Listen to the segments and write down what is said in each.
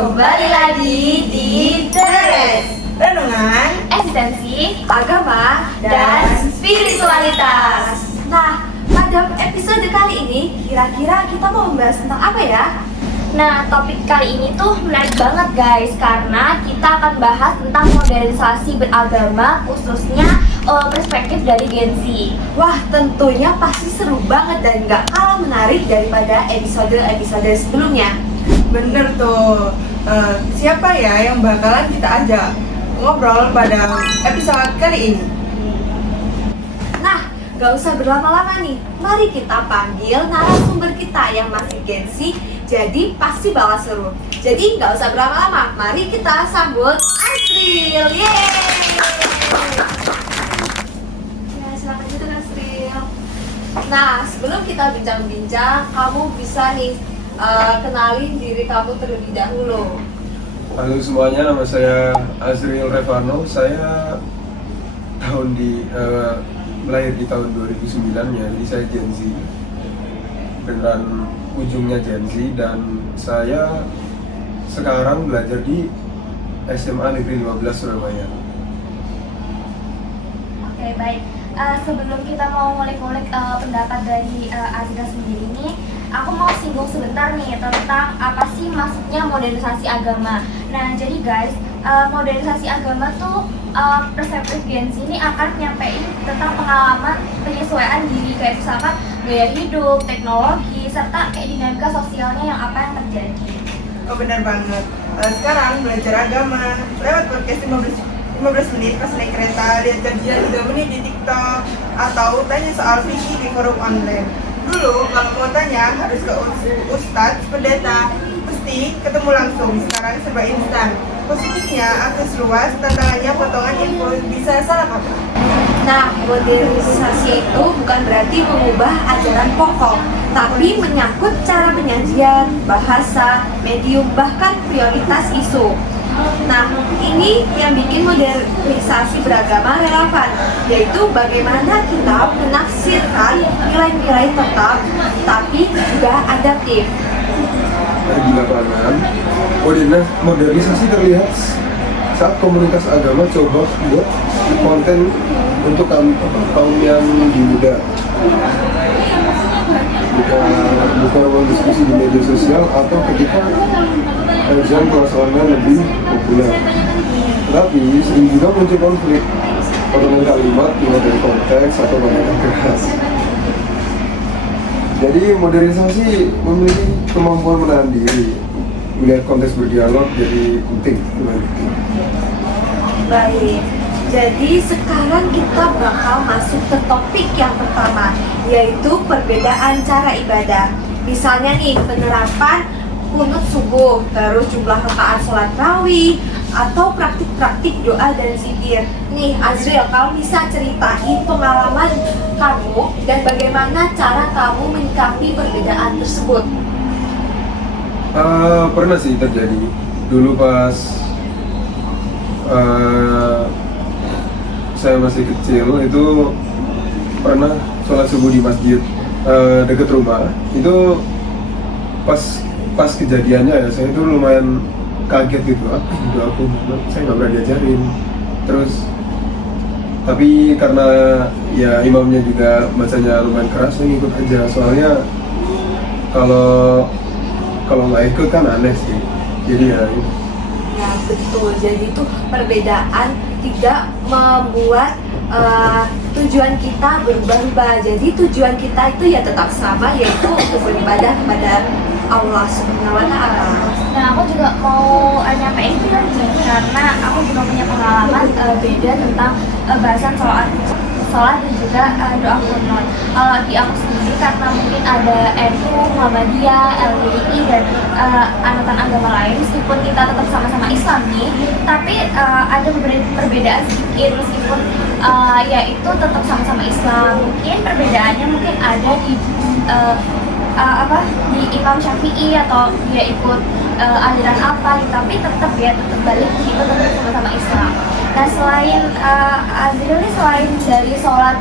Kembali lagi di Teres Renungan, Eksistensi, Agama, dan Spiritualitas. Nah, pada episode kali ini kira-kira kita mau membahas tentang apa ya? Nah, topik kali ini tuh menarik banget guys, karena kita akan bahas tentang modernisasi beragama, khususnya perspektif dari Gen Z. Wah, tentunya pasti seru banget dan gak kalah menarik daripada episode-episode sebelumnya. bener tuh. Siapa ya yang bakalan kita ajak ngobrol pada episode kali ini? Nah, gak usah berlama-lama nih. Mari kita panggil narasumber kita yang masih Gen Z, jadi pasti bakal seru. Jadi gak usah berlama-lama, mari kita sambut Azril. Yeay! Ya, silakan gitu Azril. Nah, sebelum kita bincang-bincang, kamu bisa nih kenalin diri kamu terlebih dahulu. Halo semuanya, nama saya Azril Revano. Saya lahir di tahun 2009 ya, jadi saya Gen Z. Beneran ujungnya Gen Z, dan saya sekarang belajar di SMA Negeri 15 Surabaya. Oke, baik. Sebelum kita mau ngulik-ngulik pendapat dari Azril sendiri nih, aku mau singgung sebentar nih tentang apa sih maksudnya modernisasi agama. Nah, jadi guys, modernisasi agama tuh perspektif Gen Z ini akan nyampein tentang pengalaman penyesuaian diri, kayak misalkan gaya hidup, teknologi, serta kayak dinamika sosialnya yang apa yang terjadi. Oh benar banget. Sekarang belajar agama lewat podcast 15 menit pas naik kereta, lihat kajian 3 menit di TikTok, atau tanya soal fikih di forum online. Dulu kalau mau tanya harus ke ustadz, pendeta, mesti ketemu langsung. Sekarang serba instan. Positifnya akses luas, tantangannya potongan info bisa salah kaprah. Nah, modernisasi itu bukan berarti mengubah ajaran pokok, tapi menyangkut cara penyajian, bahasa, medium, bahkan prioritas isu. Nah, ini yang bikin modernisasi beragama relevan, yaitu bagaimana kita menafsirkan nilai-nilai tetap, tapi juga adaptif. Di lapangan, modernisasi terlihat saat komunitas agama coba buat konten untuk kaum yang muda. Bukan ruang diskusi di media sosial atau ketika kajian kelas online lebih populer. Tapi sering juga muncul konflik, potongan kalimat mulai dari konteks atau banyakan keras. Jadi modernisasi memiliki kemampuan menahan diri, melihat konteks berdialog jadi penting. Baik, jadi sekarang kita bakal masuk ke topik yang pertama, yaitu perbedaan cara ibadah. Misalnya nih, penerapan kunut subuh, terus jumlah rakaat sholat tarawih, atau praktik-praktik doa dan zikir. Nih Azril, kamu bisa ceritain pengalaman kamu dan bagaimana cara kamu menyikapi perbedaan tersebut? Pernah sih terjadi. Dulu pas saya masih kecil itu pernah sholat subuh di masjid dekat rumah. Itu pas kejadiannya ya, saya itu lumayan kaget gitu. Saya nggak pernah diajarin. Terus tapi karena ya imamnya juga bacanya lumayan keras, saya ngikut aja. Soalnya kalau nggak ikut kan aneh sih. Jadi ya. Ya betul, jadi itu perbedaan tidak membuat tujuan kita berubah-ubah. Jadi tujuan kita itu ya tetap sama, yaitu untuk beribadah kepada Allah Subhanahu wa Ta'ala. Nah, aku juga mau nyampein juga nih, karena aku juga punya pengalaman beda tentang bahasan sholat dan juga doa kunut. Kalau di aku sendiri, karena mungkin ada NU, Muhammadiyah, LDI, dan anutan agama lain, meskipun kita tetap sama-sama Islam nih, tapi ada perbedaan sedikit, meskipun ya itu tetap sama-sama Islam. Mungkin perbedaannya mungkin ada di di Imam Syafi'i, atau dia ikut aliran apa gitu, tapi tetap balik itu tetap sama-sama Islam. Nah, selain Azril nih, selain dari sholat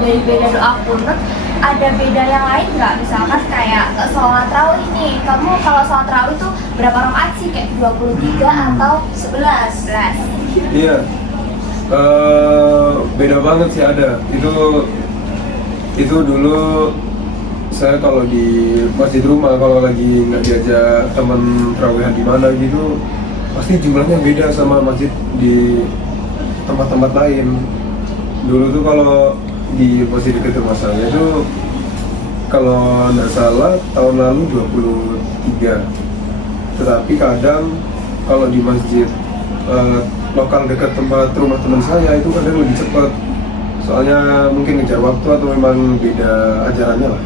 dari beda doa kunut, ada beda yang lain nggak? Misalkan kayak sholat tarawih nih, kamu kalau sholat tarawih itu berapa rakaat sih? Kayak 23 atau 11. 11? Iya. Beda banget sih ada. Itu dulu saya kalau di masjid rumah, kalau lagi nggak diajak teman terawihan di mana gitu, pasti jumlahnya beda sama masjid di tempat-tempat lain. Dulu tuh kalau di masjid dekat rumah saya itu, kalau nggak salah tahun lalu 23. Tetapi kadang kalau di masjid lokal dekat tempat rumah teman saya itu kadang lebih cepat. Soalnya mungkin ngejar waktu atau memang beda ajarannya lah.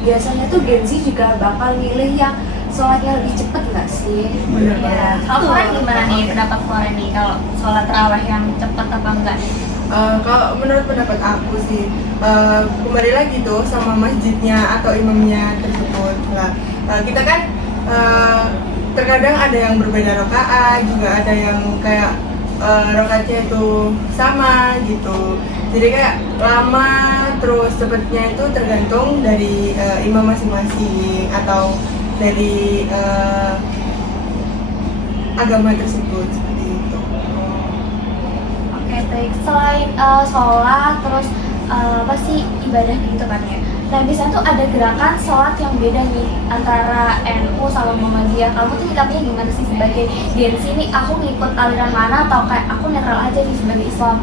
Biasanya tuh Gen Z juga bakal milih yang sholatnya lebih cepet nggak sih? Ya. Kalau Floren gimana nih pendapat Floren nih kalau sholat tarawih yang cepat apa enggak? Kalau menurut pendapat aku sih, kembali lagi tuh sama masjidnya atau imamnya tersebut lah. Kita kan terkadang ada yang berbeda rakaat, juga ada yang kayak rakaatnya itu sama gitu. Jadi kayak lama terus cepatnya itu tergantung dari imam masing-masing atau dari agama tersebut seperti itu. Oke, baik. Selain sholat, terus apa sih ibadah gitu kan ya? Nah, biasanya tuh ada gerakan sholat yang beda nih antara NU sama Muhammadiyah. Kamu tuh nyikapinya gimana sih sebagai Gen Z nih? Aku ngikut aliran mana atau kayak aku netral aja nih sebagai Islam?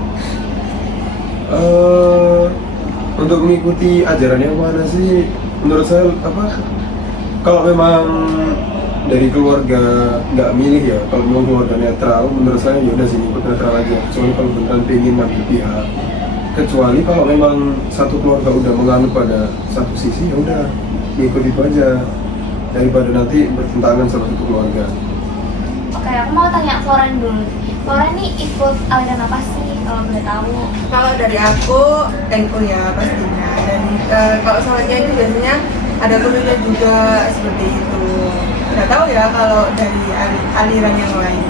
Untuk mengikuti ajaran yang mana sih, menurut saya kalau memang dari keluarga nggak milih ya, kalau memang keluarga netral, menurut saya ya udah sih ikut netral aja. Kecuali kalau beneran pengen ngambil pihak, kecuali kalau memang satu keluarga udah menganut pada satu sisi, ya udah ngikut itu aja daripada nanti bertentangan sama satu keluarga. Oke, aku mau tanya Floren dulu. Floren nih ikut aliran apa sih kalau boleh tahu? Kalau dari aku NU ya pastinya, dan kalau sholatnya itu biasanya ada kuliah juga seperti itu. Nggak tahu ya kalau dari aliran yang lain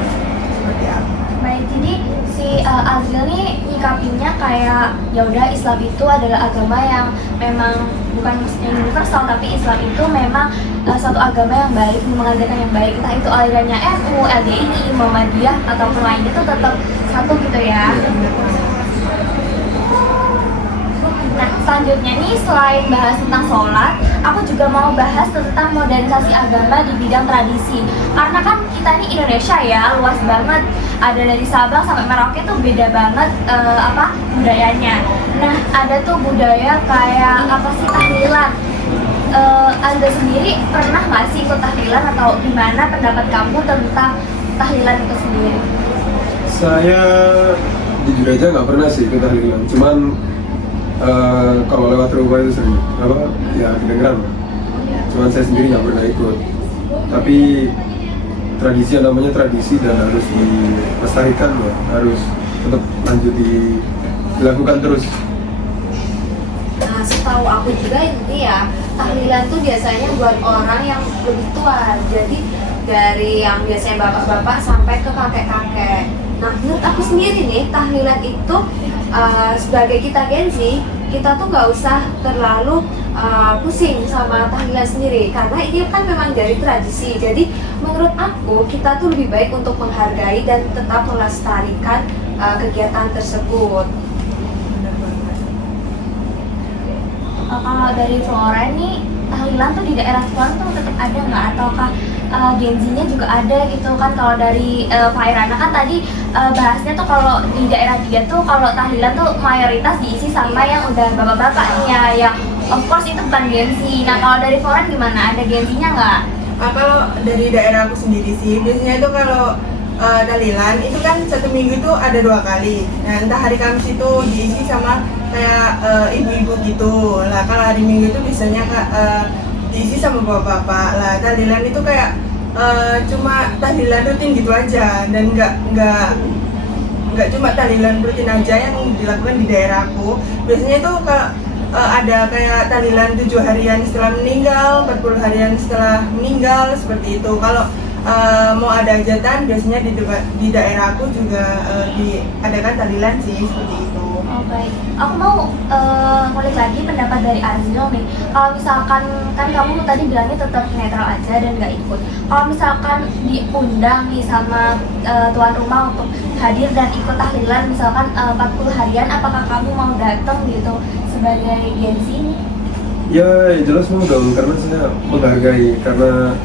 seperti apa. Baik, jadi si Azil nih nyikapinnya kayak ya udah Islam itu adalah agama yang memang bukan maksudnya universal, tapi Islam itu memang satu agama yang baik, mengajarkan yang baik, entah itu alirannya NU, LDI, Muhammadiyah ataupun lain itu tetap satu gitu ya. Nah, selanjutnya nih selain bahas tentang sholat, aku juga mau bahas tentang modernisasi agama di bidang tradisi. Karena kan kita ini Indonesia ya, luas banget. Ada dari Sabang sampai Merauke tuh beda banget budayanya. Nah, ada tuh budaya kayak apa sih tahlilan. Anda sendiri pernah nggak sih ikut tahlilan atau gimana pendapat kamu tentang tahlilan itu sendiri? Saya jujur aja nggak pernah sih ikut tahlilan, cuman kalau lewat rumah itu sering kedengeran. Cuman saya sendiri nggak pernah ikut. Tapi tradisi yang namanya tradisi dan harus dilestarikan ya, harus tetap lanjut dilakukan terus. Nah, setahu aku juga ini ya, tahlilan tuh biasanya buat orang yang lebih tua. Jadi dari yang biasanya bapak-bapak sampai ke kakek-kakek. Nah, menurut aku sendiri nih, tahlilan itu sebagai kita Gen Z, kita tuh nggak usah terlalu pusing sama tahlilan sendiri, karena ini kan memang dari tradisi. Jadi menurut aku kita tuh lebih baik untuk menghargai dan tetap melestarikan kegiatan tersebut. Kalau dari Floren nih, tahlilan tuh di daerah Floren tuh tetap ada nggak? Ataukah Gen Z-nya juga ada gitu kan? Kalau dari Fairana kan tadi bahasnya tuh kalau di daerah dia tuh kalau tahlilan tuh mayoritas diisi sama yang udah bapak-bapaknya, yang of course itu bukan Gen Z. Nah, kalau dari Floren gimana? Ada Gen Z-nya nggak? Kalau dari daerah aku sendiri sih, biasanya itu kalau tahlilan itu kan satu minggu itu ada 2 kali. Nah, entah hari Kamis itu diisi sama kayak ibu-ibu gitu lah. Kalau hari Minggu itu biasanya diisi sama bapak-bapak lah. Tahlilan itu kayak cuma tahlilan rutin gitu aja, dan nggak cuma tahlilan rutin aja yang dilakukan di daerahku. Biasanya itu ada kayak tahlilan 7 harian setelah meninggal, 40 harian setelah meninggal, seperti itu. Kalau mau ada hajatan biasanya di daerahku juga diadakan tahlilan sih, seperti itu. Oh baik, aku mau ngulik lagi pendapat dari Azril nih. Kalau misalkan kan kamu tadi bilangnya tetap netral aja dan nggak ikut. Kalau misalkan diundang nih sama tuan rumah untuk hadir dan ikut tahlilan misalkan 40 harian, apakah kamu mau datang gitu sebagai Gensi ini? Ya jelas mau dong, karena saya menghargai, karena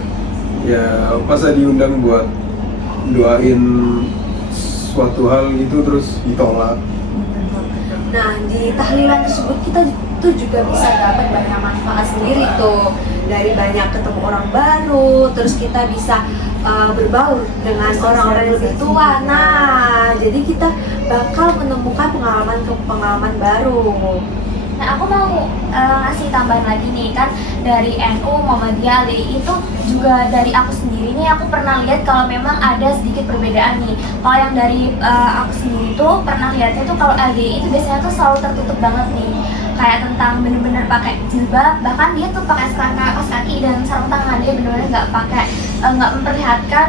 ya pas saya diundang buat doain suatu hal gitu terus ditolak. Nah, di tahlilan tersebut kita tuh juga bisa dapat banyak manfaat sendiri tuh. Dari banyak ketemu orang baru, terus kita bisa berbaur dengan orang-orang yang lebih tua. Nah, jadi kita bakal menemukan pengalaman baru. Nah, aku mau ngasih tambahan lagi nih, kan dari NU Muhammadiyah LDI itu juga dari aku sendiri nih, aku pernah lihat kalau memang ada sedikit perbedaan nih. Kalau yang dari aku sendiri tuh pernah lihatnya tuh kalau LDI itu biasanya tuh selalu tertutup banget nih, kayak tentang bener-bener pakai jilbab, bahkan dia tuh pakai kaos kaki dan sarung tangan, dia bener-bener nggak pakai, nggak memperlihatkan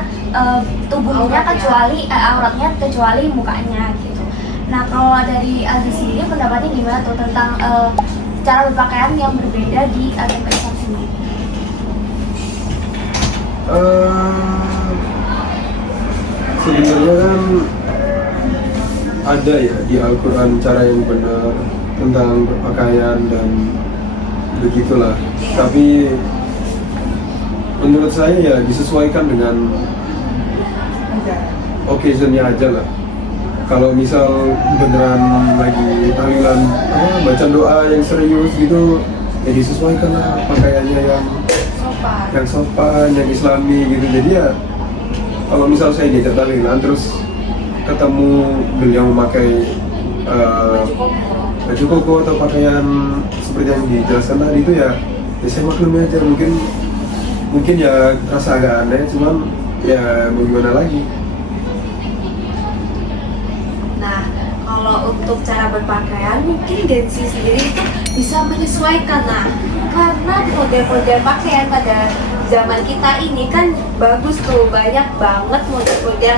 tubuhnya kecuali auratnya kecuali mukanya gitu. Nah, kalau dari Aziz sendiri pendapatnya gimana tuh tentang cara berpakaian yang berbeda di agama Islam sendiri? Sebenarnya kan ada ya di Al-Quran cara yang benar tentang berpakaian dan begitulah. Tapi menurut saya ya disesuaikan dengan occasionnya aja lah. Kalau misal beneran lagi tahlilan baca doa yang serius gitu, ya disesuaikan lah pakaiannya yang sopan, yang islami gitu. Jadi ya kalau misal saya diajak tahlilan terus ketemu beliau memakai baju koko atau pakaian seperti yang dijelaskan tadi itu ya saya maklumi aja. Mungkin ya rasa agak aneh, cuman ya mau gimana lagi. Nah, kalau untuk cara berpakaian mungkin Gensi sendiri itu bisa menyesuaikan. Nah, karena model-model pakaian pada zaman kita ini kan bagus tuh, banyak banget model-model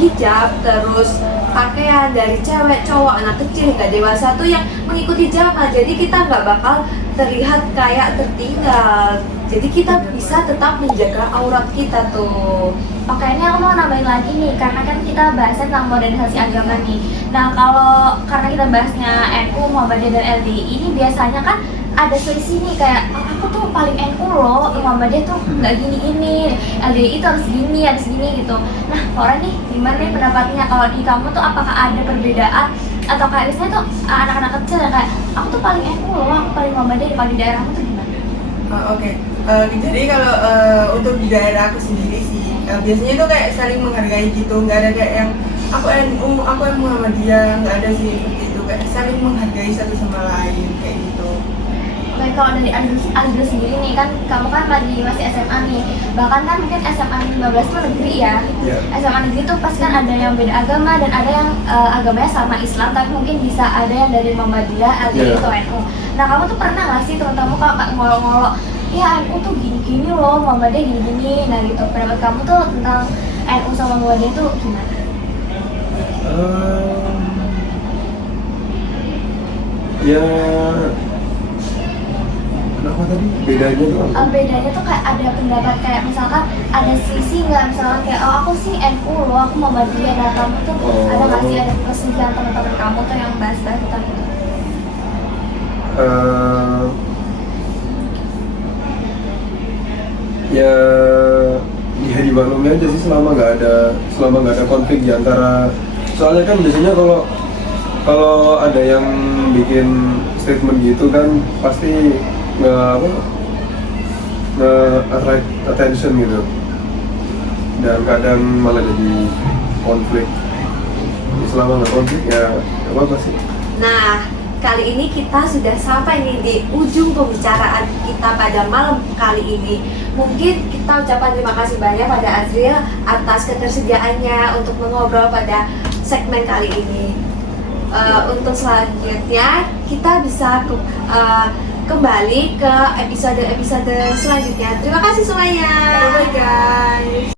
hijab, terus pakaian dari cewek, cowok, anak kecil hingga dewasa tuh yang mengikuti zaman. Jadi kita nggak bakal terlihat kayak tertinggal. Jadi kita bisa tetap menjaga aurat kita tuh. Pakaiannya aku mau nambahin lagi nih, karena kan kita bahasnya tentang modernisasi agama nih. Nah, karena kita bahasnya NU, Muhammadiyah dan LDI ini biasanya kan ada selisih nih, kayak aku tuh paling NU loh, Muhammadiyah tuh nggak gini-gini, LDI itu harus gini, harus gini gitu. Nah, orang nih gimana nih pendapatnya? Kalau di kamu tuh apakah ada perbedaan? Atau kayak misalnya tuh anak-anak kecil yang kayak aku tuh paling NU loh, aku paling Muhammadiyah, kalau di daerahmu tuh gimana? Oke. Jadi kalau untuk di daerah aku sendiri sih biasanya itu kayak saling menghargai gitu, nggak ada kayak yang aku NU, aku yang Muhammadiyah, nggak ada sih seperti itu, kayak saling menghargai satu sama lain kayak gitu. Oke, kalau dari Azril sendiri nih, kan kamu kan masih SMA nih, bahkan kan mungkin SMA 15 itu negeri ya. SMA negeri tuh pasti kan ada yang beda agama dan ada yang agamanya sama Islam, tapi mungkin bisa ada yang dari Muhammadiyah, LDI atau NU. Nah, kamu tuh pernah nggak sih teman-temanmu kalau ngolok-ngolok, ya NU tuh gini-gini loh, Muhammadiyah gini-gini, nah gitu, pendapat kamu tuh tentang NU sama Muhammadiyah tuh gimana? Ya kenapa tadi bedanya tuh? Bedanya tuh kayak ada pendapat, kayak misalkan ada sisi nggak, misalkan kayak aku sih NU loh, aku Muhammadiyah, nah kamu tuh ada nggak sih ada perselisihan teman-teman kamu tuh yang bahas-bahas tentang itu? Ya dimaklumi aja sih selama nggak ada konflik di antara. Soalnya kan biasanya kalau ada yang bikin statement gitu kan pasti nge-attract attention gitu, dan kadang malah jadi konflik. Selama nggak konflik ya nggak apa-apa sih. Nah, kali ini kita sudah sampai nih di ujung pembicaraan kita pada malam kali ini. Mungkin kita ucapkan terima kasih banyak pada Azril atas ketersediaannya untuk mengobrol pada segmen kali ini. Untuk selanjutnya kita bisa kembali ke episode selanjutnya. Terima kasih semuanya. Bye guys.